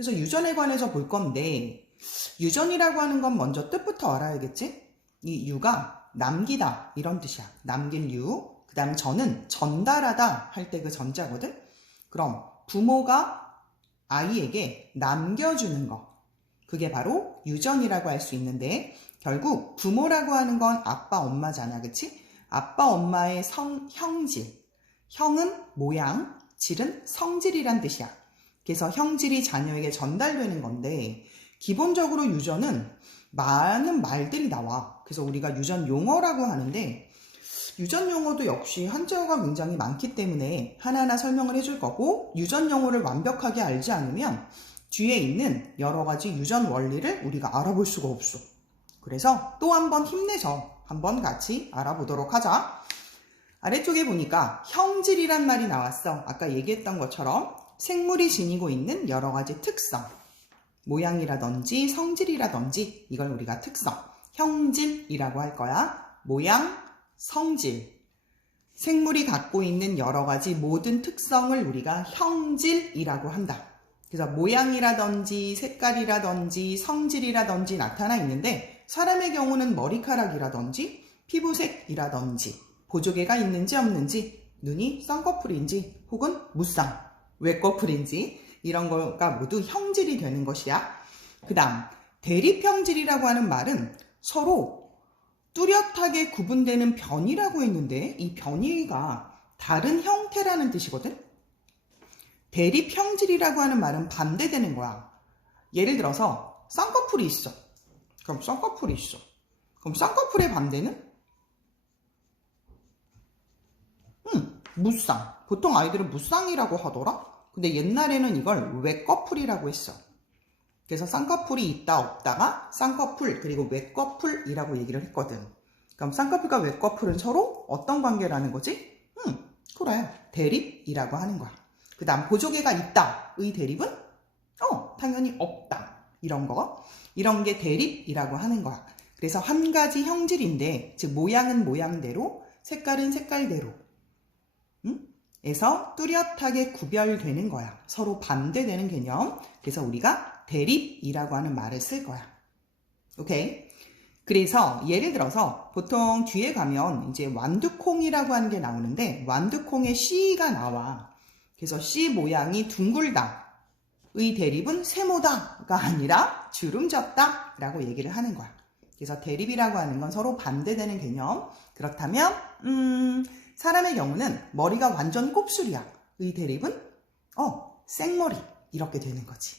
그래서 유전에 관해서 볼 건데 유전이라고 하는 건 먼저 뜻부터 알아야겠지? 이 유가 남기다 이런 뜻이야. 남길 유. 그 다음 전은 전달하다 할 때 그 전자거든? 그럼 부모가 아이에게 남겨주는 거. 그게 바로 유전이라고 할 수 있는데 결국 부모라고 하는 건 아빠, 엄마잖아. 그치? 아빠, 엄마의 형질. 형은 모양, 질은 성질이란 뜻이야. 그래서 형질이 자녀에게 전달되는 건데 기본적으로 유전은 많은 말들이 나와. 그래서 우리가 유전 용어라고 하는데 유전 용어도 역시 한자어가 굉장히 많기 때문에 하나하나 설명을 해줄 거고 유전 용어를 완벽하게 알지 않으면 뒤에 있는 여러 가지 유전 원리를 우리가 알아볼 수가 없어. 그래서 또 한번 힘내서 한번 같이 알아보도록 하자. 아래쪽에 보니까 형질이란 말이 나왔어. 아까 얘기했던 것처럼 생물이 지니고 있는 여러 가지 특성. 모양이라든지 성질이라든지 이걸 우리가 특성. 형질이라고 할 거야. 모양, 성질. 생물이 갖고 있는 여러 가지 모든 특성을 우리가 형질이라고 한다. 그래서 모양이라든지 색깔이라든지 성질이라든지 나타나 있는데 사람의 경우는 머리카락이라든지 피부색이라든지 보조개가 있는지 없는지 눈이 쌍꺼풀인지 혹은 무쌍, 외꺼풀인지 이런 거가 모두 형질이 되는 것이야. 그 다음 대립형질이라고 하는 말은 서로 뚜렷하게 구분되는 변이라고 했는데 이 변이가 다른 형태라는 뜻이거든. 대립형질이라고 하는 말은 반대되는 거야. 예를 들어서 쌍꺼풀이 있어. 그럼 쌍꺼풀이 있어. 그럼 쌍꺼풀의 반대는? 무쌍. 보통 아이들은 무쌍이라고 하더라. 근데 옛날에는 이걸 외꺼풀이라고 했어. 그래서 쌍꺼풀이 있다 없다가 쌍꺼풀 그리고 외꺼풀이라고 얘기를 했거든. 그럼 쌍꺼풀과 외꺼풀은 서로 어떤 관계라는 거지? 그래. 대립이라고 하는 거야. 그 다음 보조개가 있다의 대립은? 당연히 없다. 이런 거. 이런 게 대립이라고 하는 거야. 그래서 한 가지 형질인데 즉 모양은 모양대로 색깔은 색깔대로 에서 뚜렷하게 구별되는 거야. 서로 반대되는 개념. 그래서 우리가 대립이라고 하는 말을 쓸 거야. 오케이? 그래서 예를 들어서 보통 뒤에 가면 이제 완두콩이라고 하는 게 나오는데 완두콩에 씨가 나와. 그래서 씨 모양이 둥글다. 의 대립은 세모다가 아니라 주름졌다 라고 얘기를 하는 거야. 그래서 대립이라고 하는 건 서로 반대되는 개념. 그렇다면 사람의 경우는 머리가 완전 곱슬이야. 의 대립은 생머리 이렇게 되는 거지.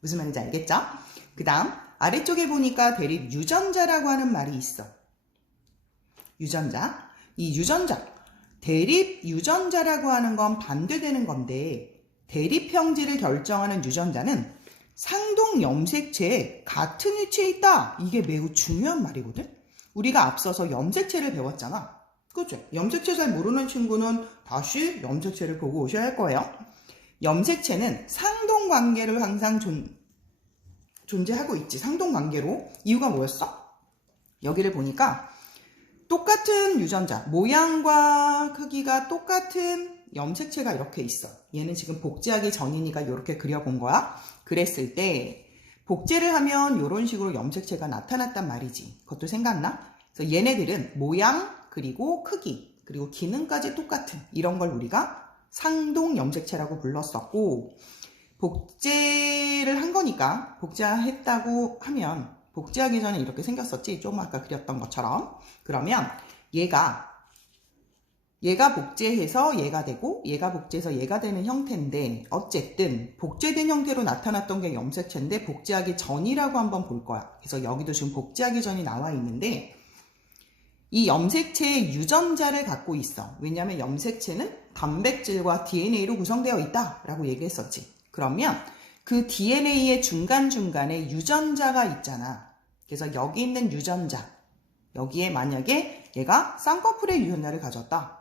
무슨 말인지 알겠죠? 그 다음 아래쪽에 보니까 대립 유전자라고 하는 말이 있어. 유전자. 이 유전자. 대립 유전자라고 하는 건 반대되는 건데 대립 형질을 결정하는 유전자는 상동 염색체에 같은 위치에 있다. 이게 매우 중요한 말이거든. 우리가 앞서서 염색체를 배웠잖아. 그죠? 염색체 잘 모르는 친구는 다시 염색체를 보고 오셔야 할 거예요. 염색체는 상동관계를 항상 존재하고 있지. 상동관계로. 이유가 뭐였어? 여기를 보니까 똑같은 유전자, 모양과 크기가 똑같은 염색체가 이렇게 있어. 얘는 지금 복제하기 전이니까 이렇게 그려본 거야. 그랬을 때 복제를 하면 이런 식으로 염색체가 나타났단 말이지. 그것도 생각나? 그래서 얘네들은 모양, 그리고 크기, 그리고 기능까지 똑같은 이런 걸 우리가 상동 염색체라고 불렀었고 복제를 한 거니까 복제했다고 하면 복제하기 전에 이렇게 생겼었지. 조금 아까 그렸던 것처럼. 그러면 얘가 복제해서 얘가 되고 얘가 복제해서 얘가 되는 형태인데 어쨌든 복제된 형태로 나타났던 게 염색체인데 복제하기 전이라고 한번 볼 거야. 그래서 여기도 지금 복제하기 전이 나와 있는데 이 염색체의 유전자를 갖고 있어. 왜냐하면 염색체는 단백질과 DNA로 구성되어 있다라고 얘기했었지. 그러면 그 DNA의 중간중간에 유전자가 있잖아. 그래서 여기 있는 유전자, 여기에 만약에 얘가 쌍꺼풀의 유전자를 가졌다.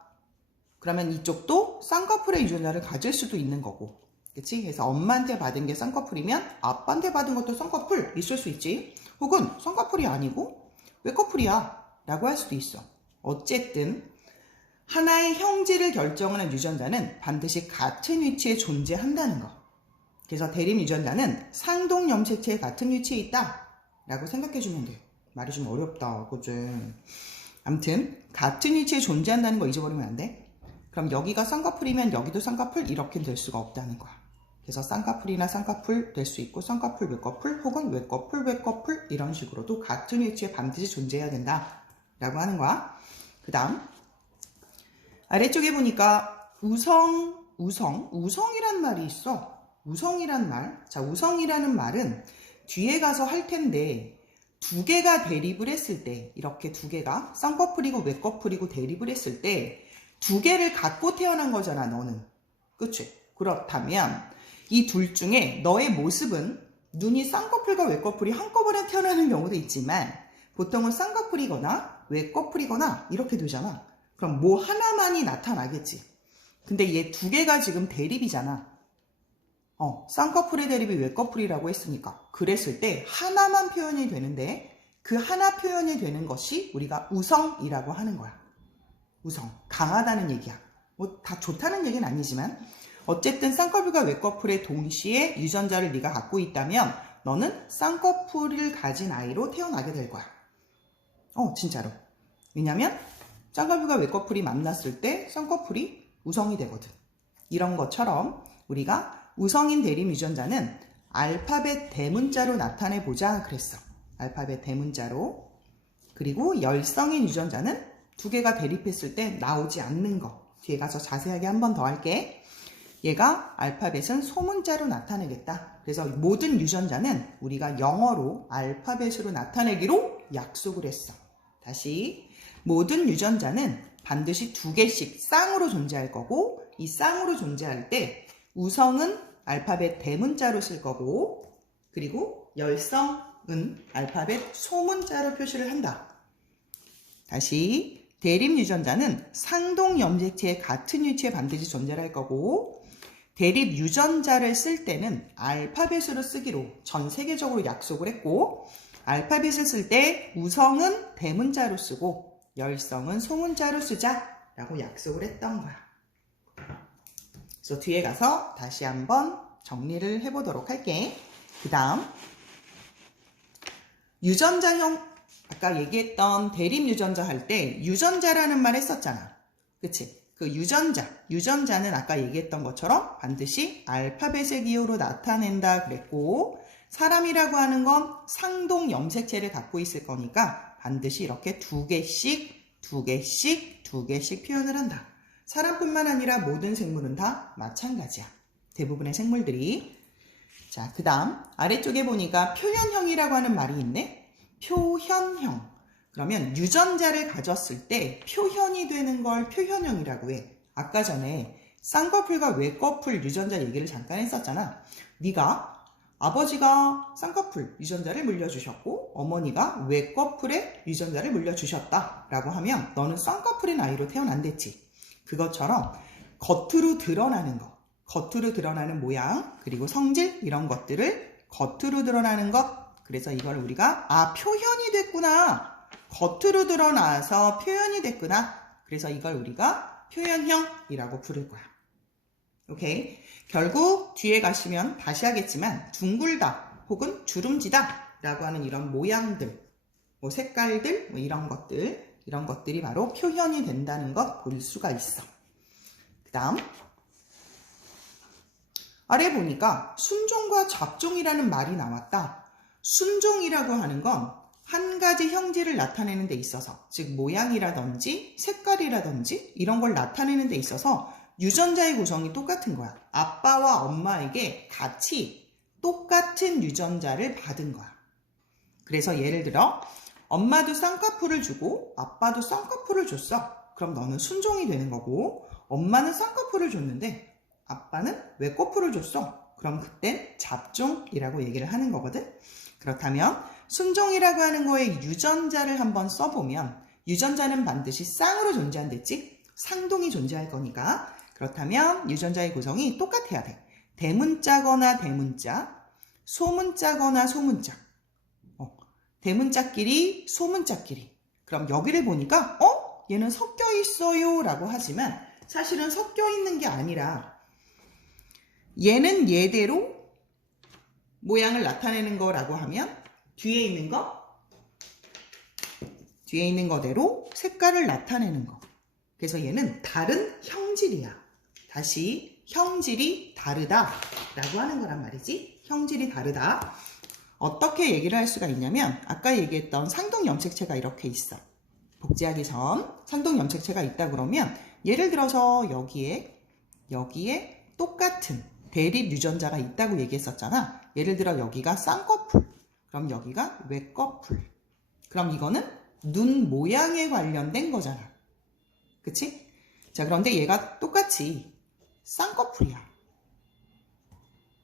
그러면 이쪽도 쌍꺼풀의 유전자를 가질 수도 있는 거고. 그치? 그래서 엄마한테 받은 게 쌍꺼풀이면 아빠한테 받은 것도 쌍꺼풀 있을 수 있지. 혹은 쌍꺼풀이 아니고 외꺼풀이야 라고 할 수도 있어. 어쨌든 하나의 형질을 결정하는 유전자는 반드시 같은 위치에 존재한다는 거. 그래서 대립 유전자는 상동 염색체의 같은 위치에 있다 라고 생각해주면 돼요. 말이 좀 어렵다, 그지? 아무튼 같은 위치에 존재한다는 거 잊어버리면 안 돼. 그럼 여기가 쌍꺼풀이면 여기도 쌍꺼풀 이렇게 될 수가 없다는 거야. 그래서 쌍꺼풀이나 쌍꺼풀 될 수 있고 쌍꺼풀 외꺼풀 혹은 외꺼풀 외꺼풀 이런 식으로도 같은 위치에 반드시 존재해야 된다 라고 하는 거야. 그 다음 아래쪽에 보니까 우성이란 말이 있어. 우성이란 말. 자, 우성이라는 말은 뒤에 가서 할 텐데 두 개가 대립을 했을 때 이렇게 두 개가 쌍꺼풀이고 외꺼풀이고 대립을 했을 때 두 개를 갖고 태어난 거잖아, 너는. 그치? 그렇다면 이 둘 중에 너의 모습은 눈이 쌍꺼풀과 외꺼풀이 한꺼번에 태어나는 경우도 있지만 보통은 쌍꺼풀이거나 외꺼풀이거나 이렇게 되잖아. 그럼 뭐 하나만이 나타나겠지. 근데 얘 두 개가 지금 대립이잖아. 쌍꺼풀의 대립이 외꺼풀이라고 했으니까. 그랬을 때 하나만 표현이 되는데 그 하나 표현이 되는 것이 우리가 우성이라고 하는 거야. 우성. 강하다는 얘기야. 뭐 다 좋다는 얘기는 아니지만 어쨌든 쌍꺼풀과 외꺼풀의 동시에 유전자를 네가 갖고 있다면 너는 쌍꺼풀을 가진 아이로 태어나게 될 거야. 진짜로. 왜냐면 쌍꺼풀과 외꺼풀이 만났을 때 쌍꺼풀이 우성이 되거든. 이런 것처럼 우리가 우성인 대립 유전자는 알파벳 대문자로 나타내보자 그랬어. 알파벳 대문자로. 그리고 열성인 유전자는 두 개가 대립했을 때 나오지 않는 거. 뒤에 가서 자세하게 한 번 더 할게. 얘가 알파벳은 소문자로 나타내겠다. 그래서 모든 유전자는 우리가 영어로 알파벳으로 나타내기로 약속을 했어. 다시. 모든 유전자는 반드시 두 개씩 쌍으로 존재할 거고 이 쌍으로 존재할 때 우성은 알파벳 대문자로 쓸 거고 그리고 열성은 알파벳 소문자로 표시를 한다. 다시. 대립 유전자는 상동 염색체의 같은 위치에 반드시 존재할 거고 대립 유전자를 쓸 때는 알파벳으로 쓰기로 전 세계적으로 약속을 했고 알파벳을 쓸 때 우성은 대문자로 쓰고 열성은 소문자로 쓰자라고 약속을 했던 거야. 그래서 뒤에 가서 다시 한번 정리를 해보도록 할게. 그 다음 유전자형 아까 얘기했던 대립 유전자 할 때 유전자라는 말 했었잖아. 그치? 그 유전자는 아까 얘기했던 것처럼 반드시 알파벳의 기호로 나타낸다 그랬고 사람이라고 하는 건 상동 염색체를 갖고 있을 거니까 반드시 이렇게 두 개씩 표현을 한다. 사람뿐만 아니라 모든 생물은 다 마찬가지야. 대부분의 생물들이. 자, 그 다음 아래쪽에 보니까 표현형이라고 하는 말이 있네. 표현형. 그러면 유전자를 가졌을 때 표현이 되는 걸 표현형이라고 해. 아까 전에 쌍꺼풀과 외꺼풀 유전자 얘기를 잠깐 했었잖아. 네가 아버지가 쌍꺼풀 유전자를 물려주셨고 어머니가 외꺼풀의 유전자를 물려주셨다 라고 하면 너는 쌍꺼풀인 아이로 태어난댔지. 그것처럼 겉으로 드러나는 거, 겉으로 드러나는 모양, 그리고 성질 이런 것들을 겉으로 드러나는 것. 그래서 이걸 우리가 표현이 됐구나. 겉으로 드러나서 표현이 됐구나. 그래서 이걸 우리가 표현형이라고 부를 거야. 오케이. 결국 뒤에 가시면 다시 하겠지만 둥글다 혹은 주름지다 라고 하는 이런 모양들, 뭐 색깔들, 뭐 이런 것들이 바로 표현이 된다는 것 볼 수가 있어. 그 다음 아래 보니까 순종과 잡종이라는 말이 나왔다. 순종이라고 하는 건 한 가지 형질을 나타내는 데 있어서 즉 모양이라든지 색깔이라든지 이런 걸 나타내는 데 있어서 유전자의 구성이 똑같은 거야. 아빠와 엄마에게 같이 똑같은 유전자를 받은 거야. 그래서 예를 들어 엄마도 쌍꺼풀을 주고 아빠도 쌍꺼풀을 줬어. 그럼 너는 순종이 되는 거고 엄마는 쌍꺼풀을 줬는데 아빠는 외꺼풀을 줬어. 그럼 그땐 잡종이라고 얘기를 하는 거거든. 그렇다면 순종이라고 하는 거에 유전자를 한번 써보면 유전자는 반드시 쌍으로 존재한댔지? 상동이 존재할 거니까. 그렇다면 유전자의 구성이 똑같아야 돼. 대문자거나 대문자, 소문자거나 소문자. 대문자끼리, 소문자끼리. 그럼 여기를 보니까 얘는 섞여 있어요 라고 하지만 사실은 섞여 있는 게 아니라 얘는 얘대로 모양을 나타내는 거라고 하면 뒤에 있는 거대로 색깔을 나타내는 거. 그래서 얘는 다른 형질이야. 다시 형질이 다르다라고 하는 거란 말이지. 형질이 다르다. 어떻게 얘기를 할 수가 있냐면 아까 얘기했던 상동염색체가 이렇게 있어. 복제하기 전 상동염색체가 있다 그러면 예를 들어서 여기에 똑같은 대립 유전자가 있다고 얘기했었잖아. 예를 들어 여기가 쌍꺼풀, 그럼 여기가 외꺼풀. 그럼 이거는 눈 모양에 관련된 거잖아. 그치? 자, 그런데 얘가 똑같이 쌍꺼풀이야.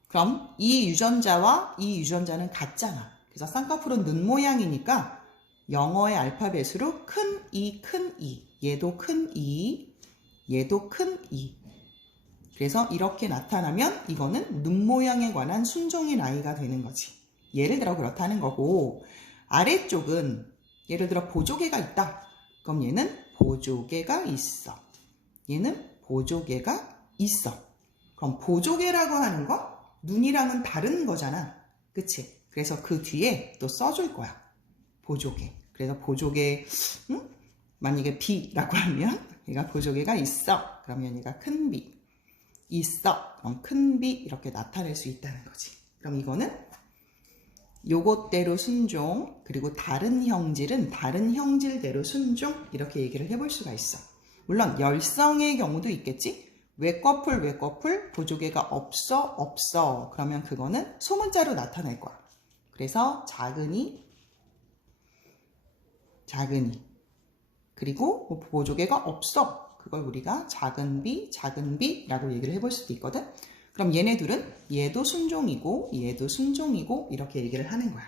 그럼 이 유전자와 이 유전자는 같잖아. 그래서 쌍꺼풀은 눈 모양이니까 영어의 알파벳으로 큰 E, 큰 E. 얘도 큰 E, 얘도 큰 E. 그래서 이렇게 나타나면 이거는 눈 모양에 관한 순종인 아이가 되는 거지. 예를 들어 그렇다는 거고, 아래쪽은 예를 들어 보조개가 있다. 그럼 얘는 보조개가 있어. 얘는 보조개가 있어. 그럼 보조개라고 하는 거 눈이랑은 다른 거잖아. 그치? 그래서 그 뒤에 또 써줄 거야. 보조개. 그래서 보조개, 만약에 B라고 하면 얘가 보조개가 있어. 그러면 얘가 큰 B. 있어. 그럼 큰 B 이렇게 나타낼 수 있다는 거지. 그럼 이거는 요것대로 순종, 그리고 다른 형질은 다른 형질대로 순종, 이렇게 얘기를 해볼 수가 있어. 물론 열성의 경우도 있겠지. 외꺼풀 보조개가 없어. 그러면 그거는 소문자로 나타낼 거야. 그래서 작은이 그리고 보조개가 없어. 그걸 우리가 작은 B라고 얘기를 해볼 수도 있거든. 그럼 얘도 순종이고 얘도 순종이고 이렇게 얘기를 하는 거야.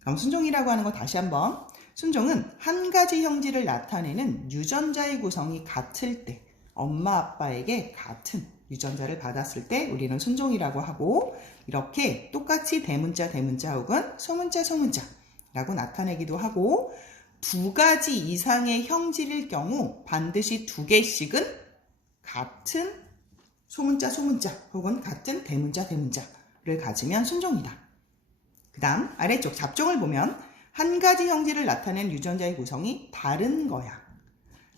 그럼 순종이라고 하는 거 다시 한번. 순종은 한 가지 형질을 나타내는 유전자의 구성이 같을 때, 엄마 아빠에게 같은 유전자를 받았을 때 우리는 순종이라고 하고, 이렇게 똑같이 대문자 혹은 소문자라고 나타내기도 하고, 두 가지 이상의 형질일 경우 반드시 두 개씩은 같은 소문자 혹은 같은 대문자를 가지면 순종이다. 그 다음 아래쪽 잡종을 보면 한 가지 형질을 나타낸 유전자의 구성이 다른 거야.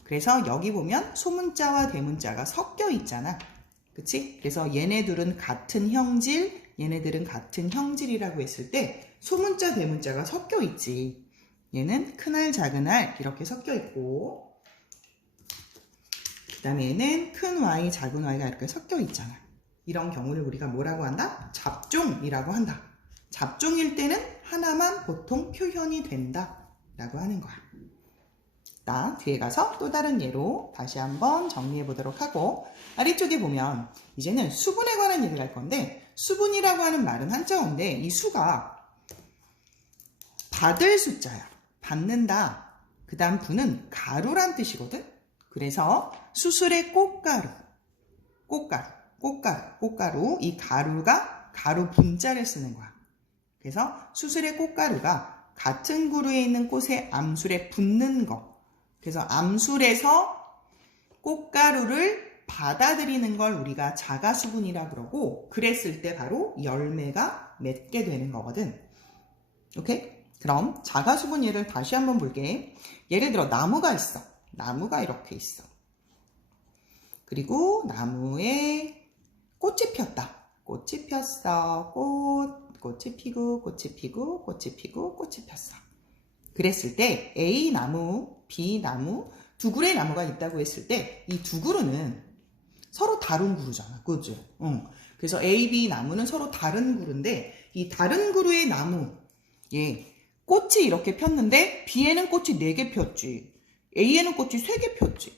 그래서 여기 보면 소문자와 대문자가 섞여 있잖아. 그치? 그래서 얘네들은 같은 형질, 얘네들은 같은 형질이라고 했을 때 소문자, 대문자가 섞여 있지. 얘는 큰알, 작은알 이렇게 섞여 있고, 그 다음에 얘는 큰 Y, 작은 Y가 이렇게 섞여 있잖아. 이런 경우를 우리가 뭐라고 한다? 잡종이라고 한다. 잡종일 때는 하나만 보통 표현이 된다 라고 하는 거야. 자, 뒤에 가서 또 다른 예로 다시 한번 정리해 보도록 하고, 아래쪽에 보면 이제는 수분에 관한 얘기를 할 건데, 수분이라고 하는 말은 한자어인데 이 수가 받을 숫자야. 받는다. 그 다음 분은 가루란 뜻이거든. 그래서 수술의 꽃가루, 이 가루가 가루 분자를 쓰는 거야. 그래서 수술의 꽃가루가 같은 그루에 있는 꽃의 암술에 붙는 거. 그래서 암술에서 꽃가루를 받아들이는 걸 우리가 자가수분이라 그러고, 그랬을 때 바로 열매가 맺게 되는 거거든. 오케이? 그럼 자가수분 예를 다시 한번 볼게. 예를 들어 나무가 있어. 나무가 이렇게 있어. 그리고 나무에 꽃이 폈다. 꽃이 폈어. 꽃이 피고 꽃이 폈어. 그랬을 때 A 나무, B 나무, 두 그루의 나무가 있다고 했을 때 이 두 그루는 서로 다른 그루잖아. 그죠? 그래서 A, B 나무는 서로 다른 그루인데 이 다른 그루의 나무, 꽃이 이렇게 폈는데 B에는 꽃이 4개 폈지. A에는 꽃이 3개 폈지.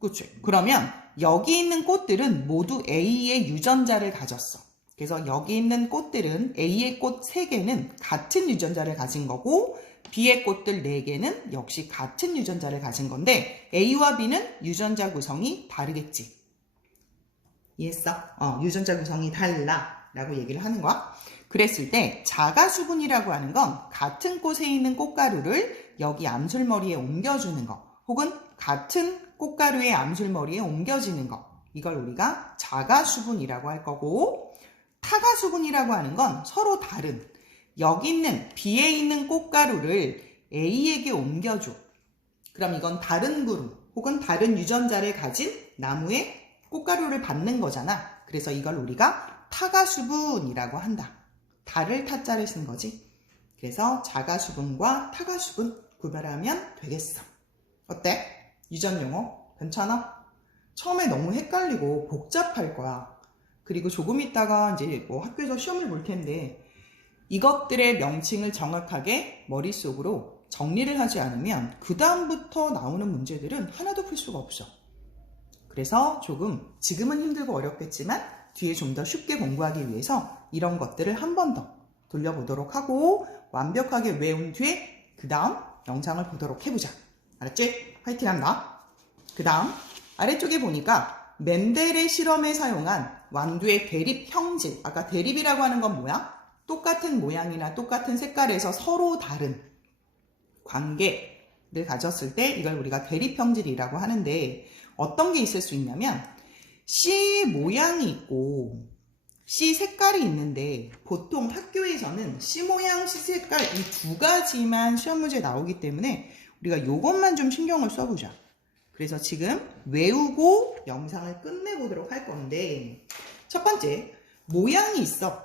그치? 그러면 여기 있는 꽃들은 모두 A의 유전자를 가졌어. 그래서 여기 있는 꽃들은 A의 꽃 3개는 같은 유전자를 가진 거고, B의 꽃들 4개는 역시 같은 유전자를 가진 건데 A와 B는 유전자 구성이 다르겠지. 이해했어? 유전자 구성이 달라 라고 얘기를 하는 거야. 그랬을 때 자가수분이라고 하는 건 같은 꽃에 있는 꽃가루를 여기 암술머리에 옮겨주는 거, 혹은 같은 꽃가루의 암술머리에 옮겨지는 거, 이걸 우리가 자가수분이라고 할 거고, 타가수분이라고 하는 건 서로 다른, 여기 있는 B에 있는 꽃가루를 A에게 옮겨줘. 그럼 이건 다른 그룹 혹은 다른 유전자를 가진 나무의 꽃가루를 받는 거잖아. 그래서 이걸 우리가 타가수분이라고 한다. 다를 타자를 쓴 거지. 그래서 자가수분과 타가수분 구별하면 되겠어. 어때? 유전 용어 괜찮아? 처음에 너무 헷갈리고 복잡할 거야. 그리고 조금 있다가 이제 뭐 학교에서 시험을 볼 텐데 이것들의 명칭을 정확하게 머릿속으로 정리를 하지 않으면 그 다음부터 나오는 문제들은 하나도 풀 수가 없어. 그래서 조금 지금은 힘들고 어렵겠지만 뒤에 좀 더 쉽게 공부하기 위해서 이런 것들을 한 번 더 돌려보도록 하고 완벽하게 외운 뒤에 그 다음 영상을 보도록 해보자. 알았지? 화이팅 한다. 그 다음 아래쪽에 보니까 멘델의 실험에 사용한 완두의 대립 형질. 아까 대립이라고 하는 건 뭐야? 똑같은 모양이나 똑같은 색깔에서 서로 다른 관계를 가졌을 때 이걸 우리가 대립 형질이라고 하는데 어떤 게 있을 수 있냐면 씨 모양이 있고 씨 색깔이 있는데 보통 학교에서는 씨 모양, 씨 색깔 이 두 가지만 시험 문제에 나오기 때문에 우리가 이것만 좀 신경을 써보자. 그래서 지금 외우고 영상을 끝내보도록 할 건데 첫 번째, 모양이 있어.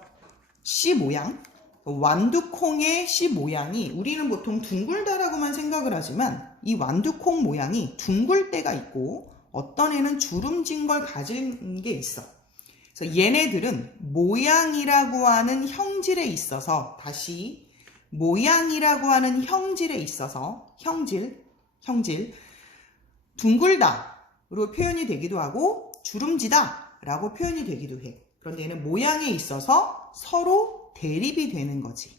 씨 모양. 완두콩의 씨 모양이 우리는 보통 둥글다라고만 생각을 하지만 이 완두콩 모양이 둥글 때가 있고 어떤 애는 주름진 걸 가진 게 있어. 그래서 얘네들은 모양이라고 하는 형질에 있어서 다시 모양이라고 하는 형질에 있어서 형질 둥글다로 표현이 되기도 하고 주름지다 라고 표현이 되기도 해. 그런데 얘는 모양에 있어서 서로 대립이 되는 거지.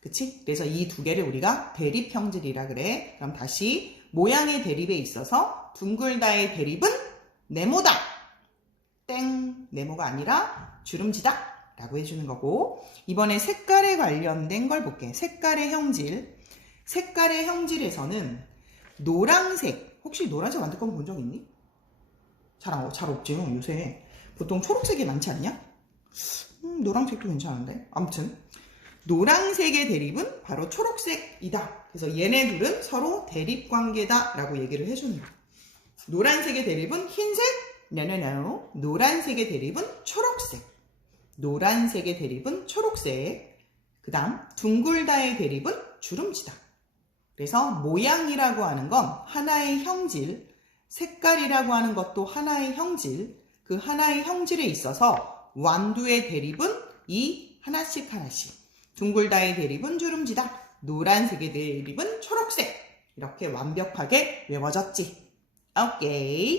그치? 그래서 이 두 개를 우리가 대립 형질이라 그래. 그럼 다시 모양의 대립에 있어서 둥글다의 대립은 네모다. 땡. 네모가 아니라 주름지다 라고 해주는 거고 이번에 색깔에 관련된 걸 볼게. 색깔의 형질. 색깔의 형질에서는 노란색. 혹시 노란색 완두콩 본 적 있니? 잘 없지 요새. 보통 초록색이 많지 않냐? 노란색도 괜찮은데. 아무튼 노란색의 대립은 바로 초록색이다. 그래서 얘네 둘은 서로 대립관계다 라고 얘기를 해주는 거야. 노란색의 대립은 흰색? No. 노란색의 대립은 초록색. 노란색의 대립은 초록색. 그 다음 둥글다의 대립은 주름지다. 그래서 모양이라고 하는 건 하나의 형질, 색깔이라고 하는 것도 하나의 형질, 그 하나의 형질에 있어서 완두의 대립은 이 하나씩 둥글다의 대립은 주름지다. 노란색의 대립은 초록색. 이렇게 완벽하게 외워졌지. 오케이.